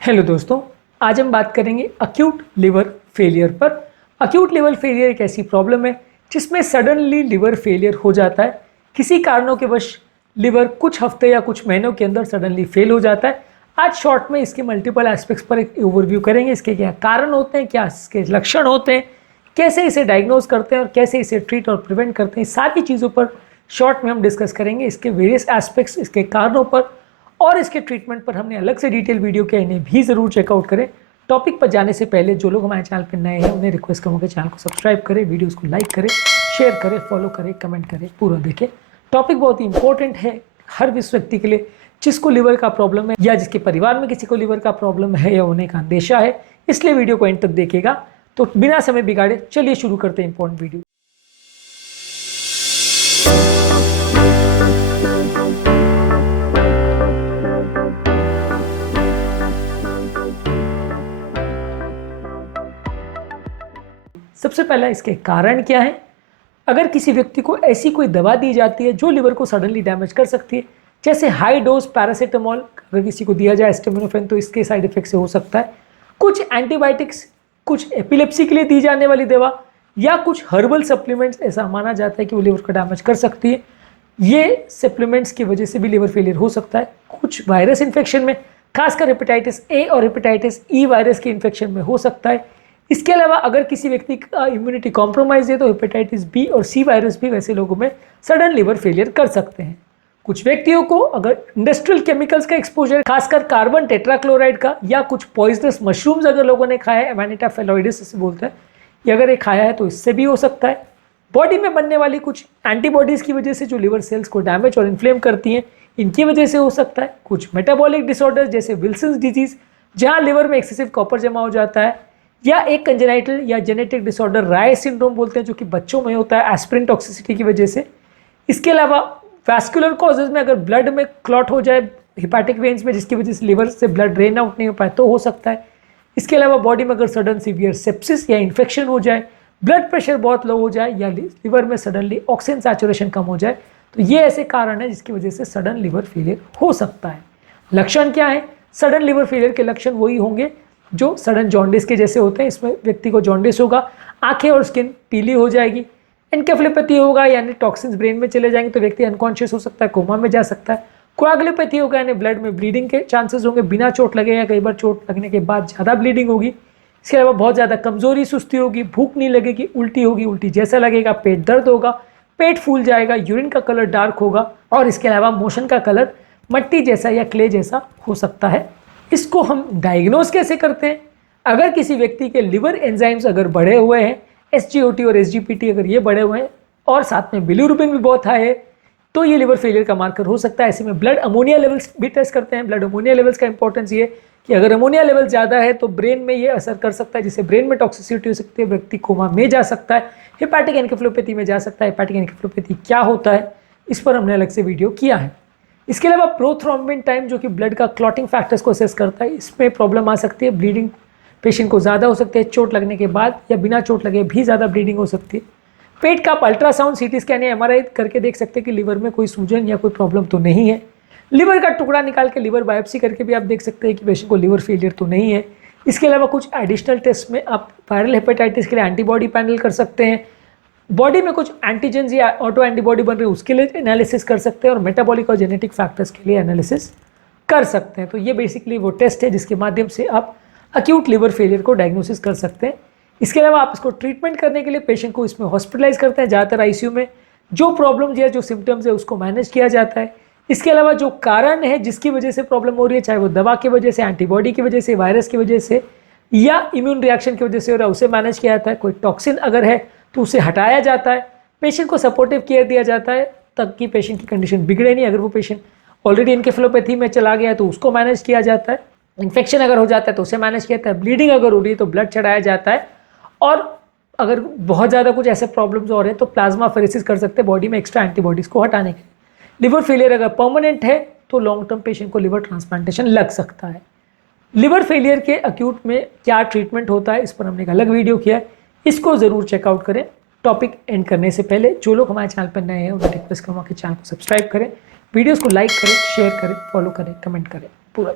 Hello दोस्तों, आज हम बात करेंगे अक्यूट लिवर फेलियर पर। अक्यूट लिवर फेलियर एक ऐसी प्रॉब्लम है जिसमें सडनली लिवर फेलियर हो जाता है। किसी कारणों के वश लिवर कुछ हफ्ते या कुछ महीनों के अंदर सडनली फेल हो जाता है। आज शॉर्ट में इसके मल्टीपल एस्पेक्ट्स पर एक ओवरव्यू करेंगे। इसके क्या कारण होते हैं, क्या इसके लक्षण होते हैं, कैसे इसे डायग्नोज करते हैं और कैसे इसे ट्रीट और प्रिवेंट करते हैं, सारी चीज़ों पर शॉर्ट में हम डिस्कस करेंगे। इसके वेरियस एस्पेक्ट्स, इसके कारणों पर और इसके ट्रीटमेंट पर हमने अलग से डिटेल वीडियो किया, इन्हें भी ज़रूर चेकआउट करें। टॉपिक पर जाने से पहले जो लोग हमारे चैनल पर नए हैं उन्हें रिक्वेस्ट करूँगा चैनल को सब्सक्राइब करें, वीडियोस को लाइक करें, शेयर करें, फॉलो करें, कमेंट करें, पूरा देखें। टॉपिक बहुत ही इंपॉर्टेंट है हर उस व्यक्ति के लिए जिसको लिवर का प्रॉब्लम है या जिसके परिवार में किसी को लिवर का प्रॉब्लम है या होने का अंदेशा है, इसलिए वीडियो को एंड तक देखेगा। तो बिना समय बिगाड़े चलिए शुरू करते हैं इंपॉर्टेंट वीडियो। सबसे पहला इसके कारण क्या है। अगर किसी व्यक्ति को ऐसी कोई दवा दी जाती है जो लिवर को सडनली डैमेज कर सकती है, जैसे हाई डोज पैरासीटामोल अगर किसी को दिया जाए एस्टामिनोफेन, तो इसके साइड इफेक्ट से हो सकता है। कुछ एंटीबायोटिक्स, कुछ एपिलेप्सी के लिए दी जाने वाली दवा या कुछ हर्बल सप्लीमेंट्स, ऐसा माना जाता है कि वो लिवर को डैमेज कर सकती है। ये सप्लीमेंट्स की वजह से भी लिवर फेलियर हो सकता है। कुछ वायरस इन्फेक्शन में, खासकर हेपेटाइटिस ए और हेपेटाइटिस ई वायरस के इन्फेक्शन में हो सकता है। इसके अलावा अगर किसी व्यक्ति का इम्यूनिटी कॉम्प्रोमाइज है तो हेपेटाइटिस बी और सी वायरस भी वैसे लोगों में सडन लिवर फेलियर कर सकते हैं। कुछ व्यक्तियों को अगर इंडस्ट्रियल केमिकल्स का एक्सपोजर, खासकर कार्बन टेट्राक्लोराइड का, या कुछ पॉइजनस मशरूम्स अगर लोगों ने खाया है, एमानिटा फेलोइडिस इसे बोलते हैं, ये अगर ये खाया है तो इससे भी हो सकता है। बॉडी में बनने वाली कुछ एंटीबॉडीज़ की वजह से जो लिवर सेल्स को डैमेज और इन्फ्लेम करती हैं, इनकी वजह से हो सकता है। कुछ मेटाबॉलिक डिसऑर्डर जैसे विल्सन्स डिजीज, जहाँ लिवर में एक्सेसिव कॉपर जमा हो जाता है, या एक कंजेनाइटल या जेनेटिक डिसऑर्डर राय सिंड्रोम बोलते हैं, जो कि बच्चों में होता है एस्पिरिन टॉक्सिसिटी की वजह से। इसके अलावा वैस्कुलर कॉजेज में अगर ब्लड में क्लॉट हो जाए हिपैटिक वेन्स में, जिसकी वजह से लिवर से ब्लड ड्रेन आउट नहीं हो पाए, तो हो सकता है। इसके अलावा बॉडी में अगर सडन सीवियर सेप्सिस या इन्फेक्शन हो जाए, ब्लड प्रेशर बहुत लो हो जाए, या लिवर में सडनली ऑक्सीजन सैचुरेशन कम हो जाए, तो ये ऐसे कारण है जिसकी वजह से सडन लिवर फेलियर हो सकता है। लक्षण क्या है? सडन लिवर फेलियर के लक्षण वही होंगे जो सडन जॉन्डिस के जैसे होते हैं। इसमें व्यक्ति को जॉन्डिस होगा, आंखें और स्किन पीली हो जाएगी, एन्केफेलोपैथी होगा यानी टॉक्सिन्स ब्रेन में चले जाएंगे तो व्यक्ति अनकॉन्शियस हो सकता है, कोमा में जा सकता है। कोआगुलोपैथी होगा यानी ब्लड में ब्लीडिंग के चांसेस होंगे बिना चोट लगे, या कई बार चोट लगने के बाद ज़्यादा ब्लीडिंग होगी। इसके अलावा बहुत ज़्यादा कमजोरी, सुस्ती होगी, भूख नहीं लगेगी, उल्टी होगी, उल्टी जैसा लगेगा, पेट दर्द होगा, पेट फूल जाएगा, यूरिन का कलर डार्क होगा, और इसके अलावा मोशन का कलर मट्टी जैसा या क्ले जैसा हो सकता है। इसको हम डायग्नोज कैसे करते हैं? अगर किसी व्यक्ति के लिवर एंजाइम्स अगर बढ़े हुए हैं, SGOT और SGPT अगर ये बढ़े हुए हैं और साथ में बिलिरुबिन भी बहुत हाई है, तो ये लिवर फेलियर का मार्कर हो सकता है। ऐसे में ब्लड अमोनिया लेवल्स भी टेस्ट करते हैं। ब्लड अमोनिया लेवल्स का इंपॉर्टेंस ये कि अगर अमोनिया लेवल ज़्यादा है तो ब्रेन में ये असर कर सकता है, जिससे ब्रेन में टॉक्सिसिटी हो सकती है, व्यक्ति कोमा में जा सकता है, हेपैटिक एन्केफेलोपैथी में जा सकता है। हेपैटिक एन्केफेलोपैथी क्या होता है, इस पर हमने अलग से वीडियो किया है। इसके अलावा प्रोथ्रोम्बिन टाइम, जो कि ब्लड का क्लॉटिंग फैक्टर्स को असेस करता है, इसमें प्रॉब्लम आ सकती है। ब्लीडिंग पेशेंट को ज़्यादा हो सकती है चोट लगने के बाद, या बिना चोट लगे भी ज़्यादा ब्लीडिंग हो सकती है। पेट का आप अल्ट्रासाउंड, CT स्कैन या MRI करके देख सकते हैं कि लिवर में कोई सूजन या कोई प्रॉब्लम तो नहीं है। लिवर का टुकड़ा निकाल के लिवर बायोप्सी करके भी आप देख सकते हैं कि पेशेंट को लिवर फेलियर तो नहीं है। इसके अलावा कुछ एडिशनल टेस्ट में आप वायरल हेपेटाइटिस के लिए एंटीबॉडी पैनल कर सकते हैं, बॉडी में कुछ एंटीजेंस या ऑटो एंटीबॉडी बन रही है उसके लिए एनालिसिस कर सकते हैं, और मेटाबॉलिक और जेनेटिक फैक्टर्स के लिए एनालिसिस कर सकते हैं। तो ये बेसिकली वो टेस्ट है जिसके माध्यम से आप अक्यूट लिवर फेलियर को डायग्नोसिस कर सकते हैं। इसके अलावा आप इसको ट्रीटमेंट करने के लिए पेशेंट को इसमें हॉस्पिटलाइज करते हैं, ज़्यादातर ICU में। जो प्रॉब्लम्स या जो सिम्टम्स है उसको मैनेज किया जाता है। इसके अलावा जो कारण है जिसकी वजह से प्रॉब्लम हो रही है, चाहे वो दवा की वजह से, एंटीबॉडी की वजह से, वायरस की वजह से, या इम्यून रिएक्शन की वजह से हो रहा है, उसे मैनेज किया जाता है। कोई टॉक्सिन अगर है तो उसे हटाया जाता है। पेशेंट को सपोर्टिव केयर दिया जाता है ताकि पेशेंट की कंडीशन बिगड़े नहीं। अगर वो पेशेंट ऑलरेडी एन्केफेलोपैथी में चला गया है तो उसको मैनेज किया जाता है। इन्फेक्शन अगर हो जाता है तो उसे मैनेज किया जाता है। ब्लीडिंग अगर हो रही है तो ब्लड चढ़ाया जाता है। और अगर बहुत ज़्यादा कुछ ऐसे प्रॉब्लम्स हो रहे हैं तो प्लाज्मा फेरेसिस कर सकते हैं बॉडी में एक्स्ट्रा एंटीबॉडीज़ को हटाने के लिए। लिवर फेलियर अगर परमानेंट है तो लॉन्ग टर्म पेशेंट को लिवर ट्रांसप्लांटेशन लग सकता है। लिवर फेलियर के अक्यूट में क्या ट्रीटमेंट होता है, इस पर हमने एक अलग वीडियो किया है, इसको ज़रूर चेकआउट करें। टॉपिक एंड करने से पहले जो लोग हमारे चैनल पर नए हैं उन्हें रिक्वेस्ट करूँगा कि चैनल को सब्सक्राइब करें, वीडियोज़ को लाइक करें, शेयर करें, फॉलो करें, कमेंट करें, पूरा